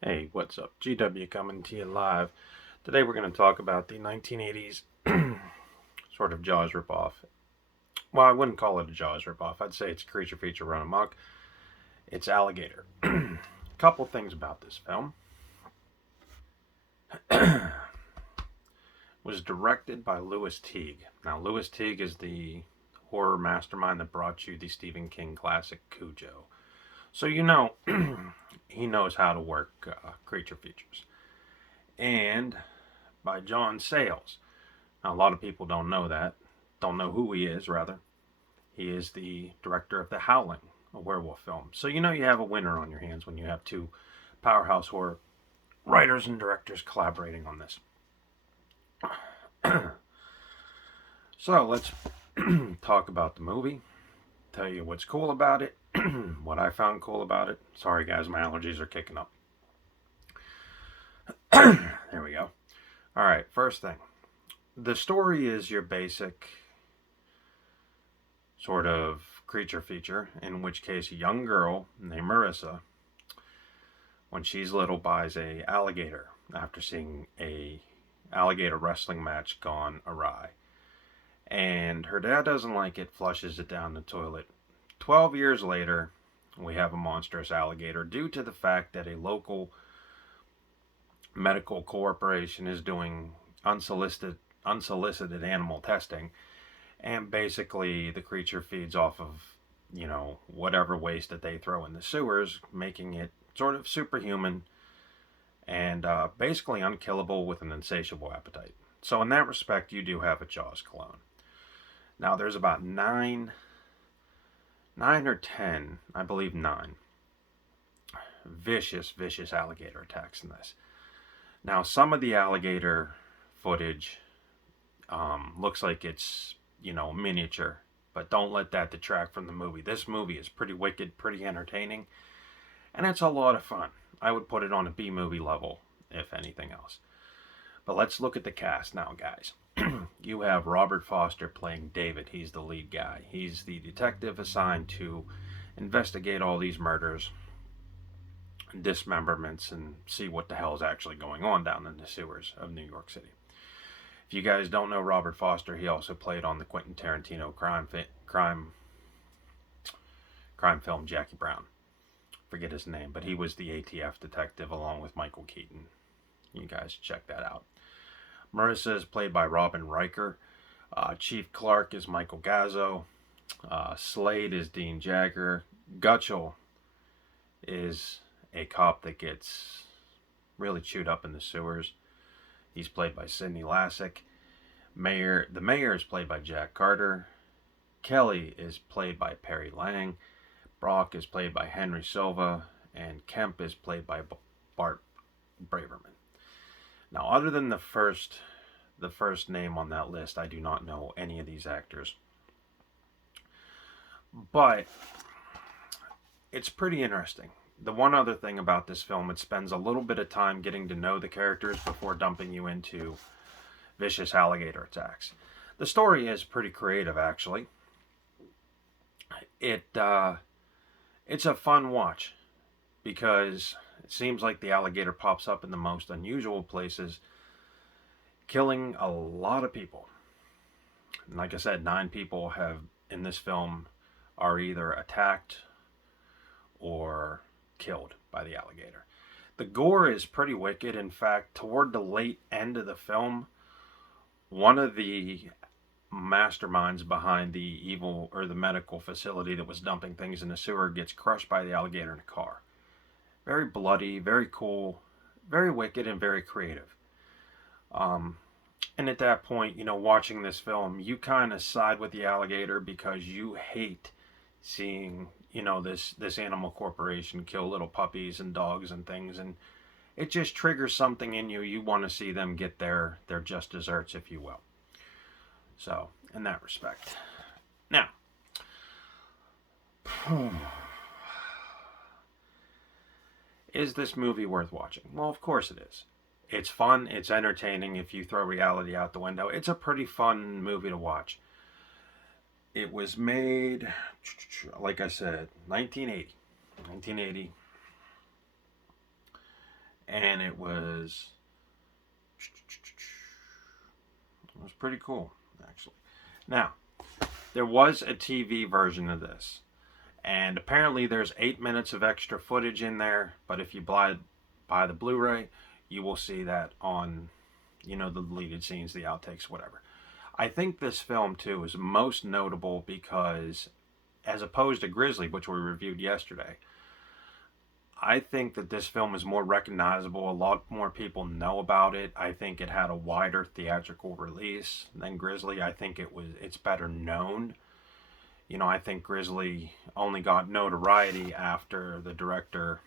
Hey, what's up? GW coming to you live. Today we're going to talk about the 1980s sort of Jaws ripoff. Well, I wouldn't call it a Jaws ripoff. I'd say it's a creature feature run amok. It's Alligator. Couple things about this film. Was directed by Lewis Teague. Now, Lewis Teague is the horror mastermind that brought you the Stephen King classic Cujo. So you know he knows how to work creature features. And by John Sayles. Now, a lot of people don't know that, don't know who he is, rather. He is the director of The Howling, a werewolf film. So you know you have a winner on your hands when you have two powerhouse horror writers and directors collaborating on this. So let's talk about the movie, tell you what's cool about it, what I found cool about it. Sorry, guys, my allergies are kicking up. There we go. All right, first thing. The story is your basic sort of creature feature, in which case a young girl named Marissa, when she's little, buys a alligator after seeing a alligator wrestling match gone awry. And her dad doesn't like it, flushes it down the toilet. 12 years later, we have a monstrous alligator due to the fact that a local medical corporation is doing unsolicited animal testing, and basically the creature feeds off of whatever waste that they throw in the sewers, making it sort of superhuman and basically unkillable with an insatiable appetite. So in that respect, you do have a Jaws clone. Now there's about nine or 10, I believe 9 vicious alligator attacks in this. Now some of the alligator footage looks like it's miniature, but don't let that detract from the movie. This movie is pretty wicked, pretty entertaining, and it's a lot of fun. I would put it on a B movie level, if anything else. But let's look at the cast now, guys. You have Robert Foster playing David. He's the lead guy. He's the detective assigned to investigate all these murders and dismemberments and see what the hell is actually going on down in the sewers of New York City. If you guys don't know Robert Foster, he also played on the Quentin Tarantino crime film Jackie Brown. Forget his name, but he was the ATF detective along with Michael Keaton. You guys check that out. Marissa is played by Robin Riker. Chief Clark is Michael Gazzo. Slade is Dean Jagger. Gutchell is a cop that gets really chewed up in the sewers. He's played by Sidney Lassick. The mayor is played by Jack Carter. Kelly is played by Perry Lang. Brock is played by Henry Silva. And Kemp is played by Bart Braverman. Now, other than the first name on that list, I do not know any of these actors. But it's pretty interesting. The one other thing about this film, it spends a little bit of time getting to know the characters before dumping you into vicious alligator attacks. The story is pretty creative, actually. It's a fun watch because it seems like the alligator pops up in the most unusual places, killing a lot of people. And like I said, 9 people have in this film are either attacked or killed by the alligator. The gore is pretty wicked. In fact, toward the late end of the film, one of the masterminds behind the evil or the medical facility that was dumping things in the sewer gets crushed by the alligator in a car. Very bloody, very cool, very wicked, and very creative. And at that point, watching this film, you kind of side with the alligator because you hate seeing this animal corporation kill little puppies and dogs and things, and it just triggers something in you. You want to see them get their just desserts, if you will. So, in that respect. Now, is this movie worth watching? Well, of course it is. It's fun, it's entertaining. If you throw reality out the window, it's a pretty fun movie to watch. It was made, like I said, 1980. and it was pretty cool, actually. Now, there was a TV version of this, and apparently there's 8 minutes of extra footage in there. But if you buy the Blu-ray, you will see that on, the deleted scenes, the outtakes, whatever. I think this film too is most notable because, as opposed to Grizzly, which we reviewed yesterday, I think that this film is more recognizable. A lot more people know about it. I think it had a wider theatrical release than Grizzly. I think it's better known. I think Grizzly only got notoriety after the director,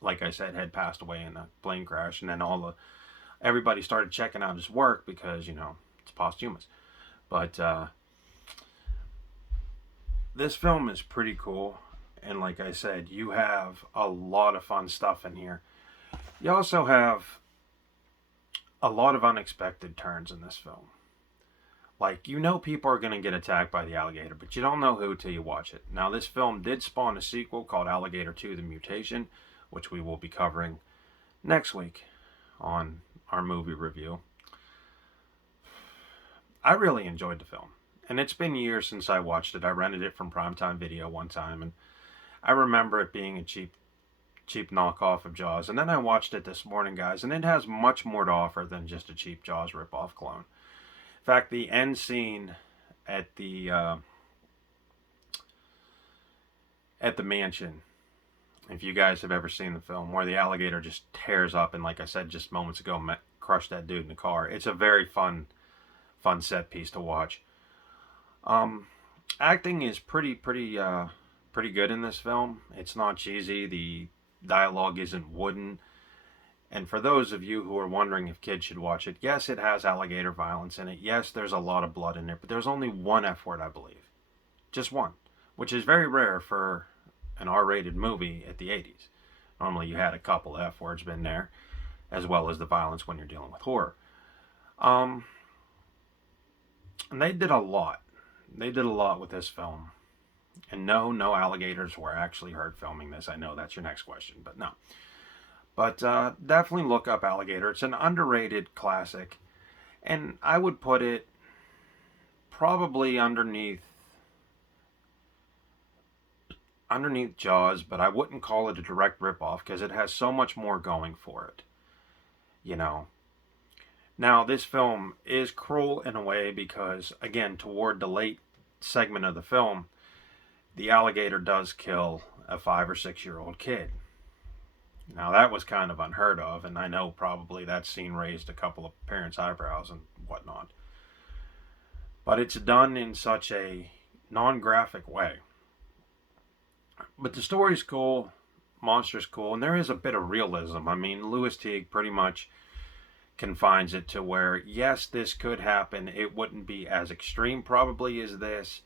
like I said, had passed away in a plane crash, and then everybody started checking out his work because it's posthumous. But this film is pretty cool. And like I said, you have a lot of fun stuff in here. You also have a lot of unexpected turns in this film. Like, people are going to get attacked by the alligator, but you don't know who till you watch it. Now, this film did spawn a sequel called Alligator 2: The Mutation, which we will be covering next week on our movie review. I really enjoyed the film. And it's been years since I watched it. I rented it from Primetime Video one time, and I remember it being a cheap knockoff of Jaws. And then I watched it this morning, guys, and it has much more to offer than just a cheap Jaws ripoff clone. In fact, the end scene at the mansion, if you guys have ever seen the film, where the alligator just tears up and, like I said just moments ago, crushed that dude in the car. It's a very fun set piece to watch. Acting is pretty good in this film. It's not cheesy. The dialogue isn't wooden. And for those of you who are wondering if kids should watch it, yes, it has alligator violence in it. Yes, there's a lot of blood in it, but there's only one F word, I believe. Just one, which is very rare for an R-rated movie at the 80s. Normally you had a couple F words been there, as well as the violence when you're dealing with horror. And they did a lot. They did a lot with this film. And no alligators were actually heard filming this. I know that's your next question, but no. But definitely look up Alligator. It's an underrated classic. And I would put it probably underneath Jaws, but I wouldn't call it a direct ripoff because it has so much more going for it. Now, this film is cruel in a way because, again, toward the late segment of the film, the alligator does kill a 5 or 6 year old kid. Now, that was kind of unheard of, and I know probably that scene raised a couple of parents' eyebrows and whatnot. But it's done in such a non-graphic way. But the story's cool, monster's cool, and there is a bit of realism. I mean, Lewis Teague pretty much confines it to where, yes, this could happen. It wouldn't be as extreme probably as this.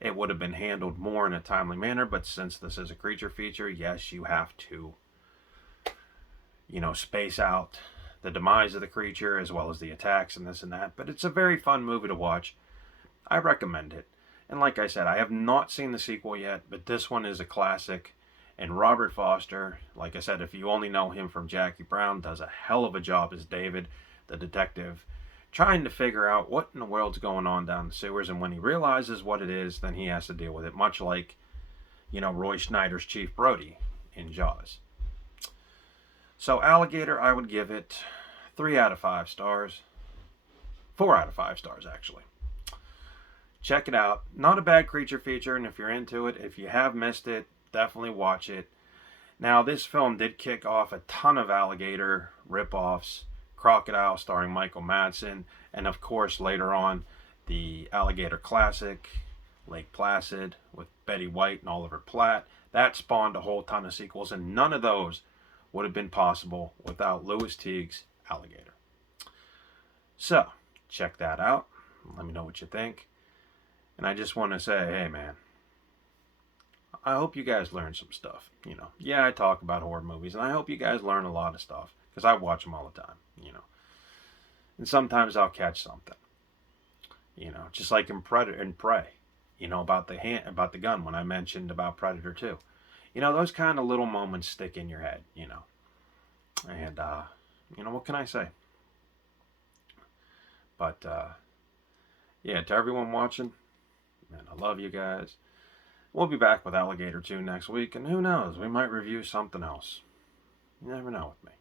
It would have been handled more in a timely manner, but since this is a creature feature, yes, you have to space out the demise of the creature as well as the attacks and this and that. But it's a very fun movie to watch. I recommend it. And like I said, I have not seen the sequel yet, but this one is a classic. And Robert Foster, like I said, if you only know him from Jackie Brown, does a hell of a job as David, the detective, trying to figure out what in the world's going on down the sewers. And when he realizes what it is, then he has to deal with it, much like, Roy Schneider's Chief Brody in Jaws. So Alligator, I would give it 3 out of 5 stars. 4 out of 5 stars, actually. Check it out. Not a bad creature feature, and if you're into it, if you have missed it, definitely watch it. Now, this film did kick off a ton of Alligator ripoffs. Crocodile starring Michael Madsen, and of course later on the Alligator classic, Lake Placid, with Betty White and Oliver Platt. That spawned a whole ton of sequels, and none of those would have been possible without Lewis Teague's Alligator. So, check that out. Let me know what you think. And I just want to say, hey man, I hope you guys learn some stuff. Yeah, I talk about horror movies, and I hope you guys learn a lot of stuff, because I watch them all the time, And sometimes I'll catch something, just like in Predator and Prey, about the gun when I mentioned about Predator 2. Those kind of little moments stick in your head, And, what can I say? But, yeah, to everyone watching, man, I love you guys. We'll be back with Alligator 2 next week, and who knows, we might review something else. You never know with me.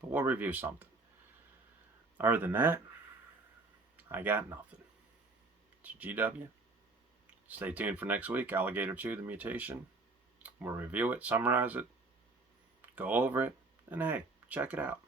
But we'll review something. Other than that, I got nothing. It's GW. Stay tuned for next week, Alligator 2, The Mutation. We'll review it, summarize it, go over it, and hey, check it out.